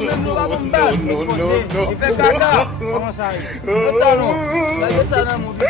Même nous avons bas. Il fait caca. Comment ça arrive? Ça non. Ça non, mon vieux.